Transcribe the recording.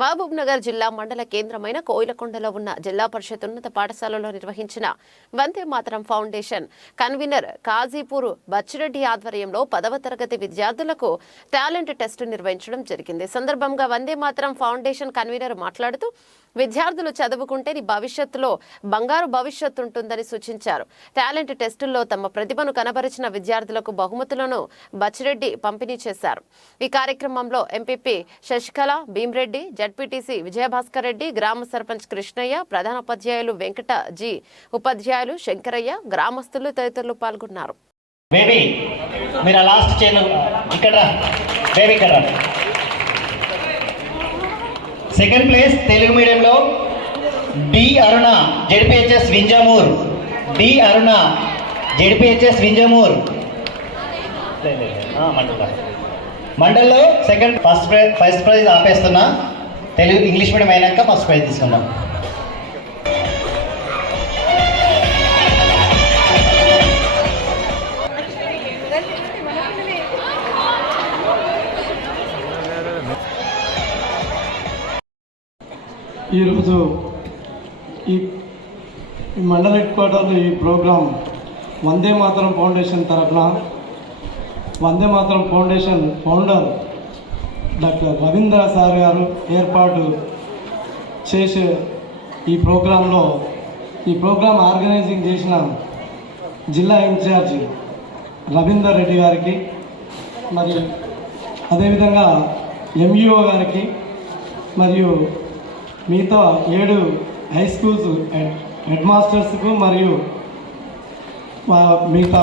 మహబూబ్ నగర్ జిల్లా మండల కేంద్రమైన కోయిలకొండలో ఉన్న జిల్లా పరిషత్ ఉన్నత పాఠశాలలో నిర్వహించిన వందే మాతరం ఫౌండేషన్ కన్వీనర్ కాజీపూర్ బచ్చిరెడ్డి ఆధ్వర్యంలో పదవ తరగతి విద్యార్థులకు టాలెంట్ టెస్ట్ నిర్వహించడం జరిగింది. సందర్భంగా వందే మాతరం ఫౌండేషన్ కన్వీనర్ మాట్లాడుతూ విద్యార్థులు చదువుకుంటే నీ భవిష్యత్తులో బంగారు భవిష్యత్తు ఉంటుందని సూచించారు. టాలెంట్ టెస్టుల్లో తమ ప్రతిభను కనబరిచిన విద్యార్థులకు బహుమతులను బచ్చిరెడ్డి పంపిణీ చేశారు. ఈ కార్యక్రమంలో ఎంపీపీ శశికళ భీమ్రెడ్డి జడ్పీటీసీ విజయభాస్కర్ రెడ్డి గ్రామ సర్పంచ్ కృష్ణయ్య ప్రధాన ఉపాధ్యాయులు వెంకట జి. ఉపాధ్యాయులు శంకరయ్య గ్రామస్తులు తదితరులు పాల్గొన్నారు. బేబీ మీరు లాస్ట్ చైన్ ఇక్కడ బేబీ ఇక్కడ సెకండ్ ప్లేస్ తెలుగు మీడియంలో D Aruna ZPHS Vinjamur. D Aruna ZPHS Vinjamur. లే, మండల్లో. Second first prize first prize ఆపేస్తున్నా. Telugu English medium అయినాక ఫస్ట్ ప్రైజ్ తీసుకుందాం. ఈరోజు ఈ ఈ మండల హెడ్ క్వార్టర్లో ఈ ప్రోగ్రాం వందే మాతరం ఫౌండేషన్ తరఫున Vande Mataram foundation founder doctor Ravindra sir garu ఏర్పాటు చేసే ఈ ప్రోగ్రాంలో ఈ ప్రోగ్రాం ఆర్గనైజింగ్ చేసిన జిల్లా ఇన్ఛార్జ్ రవీందర్ రెడ్డి గారికి మరి అదేవిధంగా ఎంఈఓ గారికి మరియు మిగతా ఏడు హై స్కూల్స్ హెడ్ మాస్టర్స్కు మరియు మా మిగతా